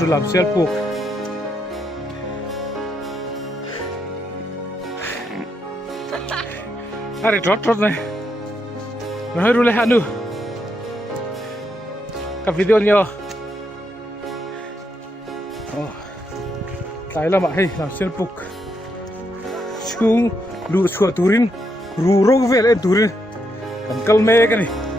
tu làm xel puk are trot này nó hơi rule hanu các video nhiều tại là mà hay làm xel puk chung lu chua turin ru rog về lên turin cầm kalme cái này